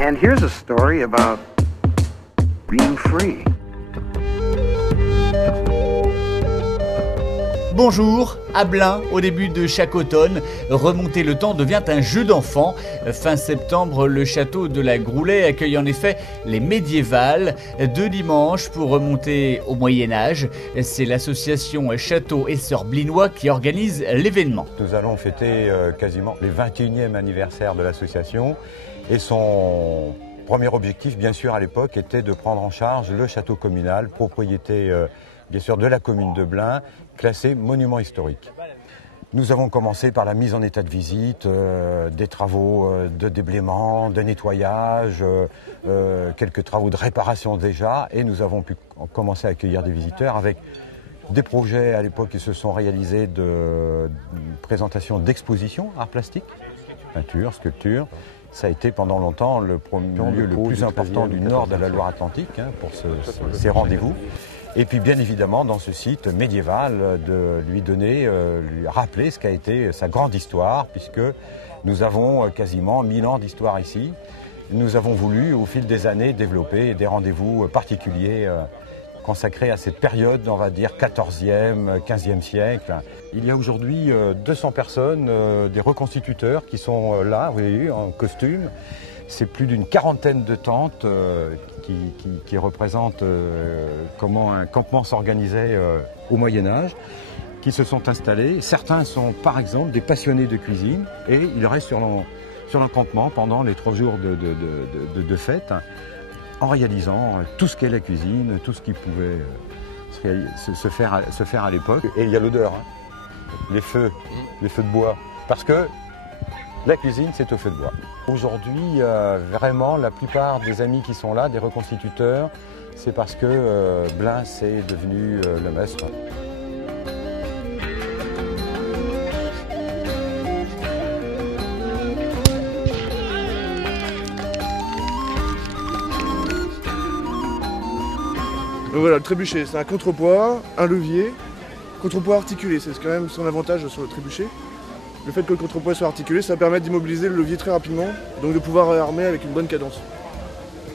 And here's a story about being free. Bonjour, à Blain, au début de chaque automne, remonter le temps devient un jeu d'enfant. Fin septembre, le château de la Groulet accueille en effet les médiévales. 2 dimanches pour remonter au Moyen-Âge. C'est l'association Château et Sœurs Blinois qui organise l'événement. Nous allons fêter quasiment les 21e anniversaire de l'association et son premier objectif, bien sûr, à l'époque, était de prendre en charge le château communal, propriété bien sûr de la commune de Blain, classé monument historique. Nous avons commencé par la mise en état de visite, des travaux de déblaiement, de nettoyage, quelques travaux de réparation déjà, et nous avons pu commencer à accueillir des visiteurs avec des projets à l'époque qui se sont réalisés de présentation d'expositions art plastique, peinture, sculpture. Ça a été pendant longtemps le lieu le plus important du nord de la Loire-Atlantique pour ces rendez-vous. Et puis bien évidemment dans ce site médiéval de lui rappeler ce qu'a été sa grande histoire, puisque nous avons quasiment 1000 ans d'histoire ici. Nous avons voulu au fil des années développer des rendez-vous particuliers consacrés à cette période, on va dire 14e, 15e siècle. Il y a aujourd'hui 200 personnes, des reconstituteurs qui sont là, vous voyez, en costume. C'est plus d'une quarantaine de tentes qui représentent comment un campement s'organisait au Moyen-Âge, qui se sont installés. Certains sont par exemple des passionnés de cuisine et ils restent sur leur campement pendant les 3 jours de fête en réalisant tout ce qu'est la cuisine, tout ce qui pouvait se faire à l'époque. Et il y a l'odeur, les feux de bois, parce que la cuisine, c'est au feu de bois. Aujourd'hui, vraiment, la plupart des amis qui sont là, des reconstituteurs, c'est parce que Blain, c'est devenu le must. Donc voilà, le trébuchet, c'est un contrepoids, un levier, contrepoids articulé, c'est quand même son avantage sur le trébuchet. Le fait que le contrepoids soit articulé, ça permet d'immobiliser le levier très rapidement, donc de pouvoir armer avec une bonne cadence.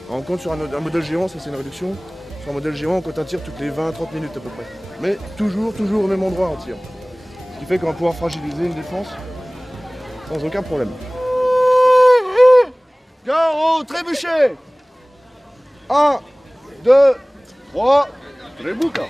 Alors on compte sur un modèle géant, ça c'est une réduction. Sur un modèle géant, on compte un tir toutes les 20-30 minutes à peu près. Mais toujours au même endroit un tir. Ce qui fait qu'on va pouvoir fragiliser une défense sans aucun problème. Gare au trébuchet! 1, 2, 3, trébuca!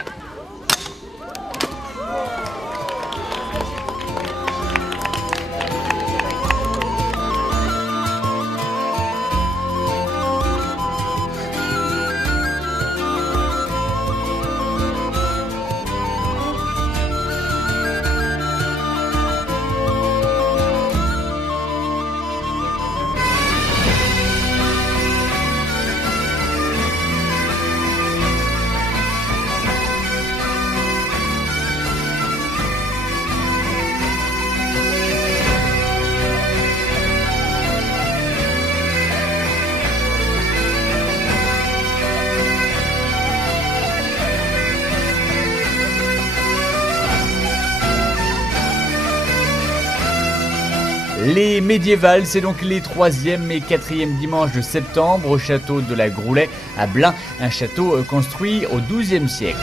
Les médiévales, c'est donc les 3e et 4e dimanches de septembre au château de la Groulet à Blain, un château construit au XIIe siècle.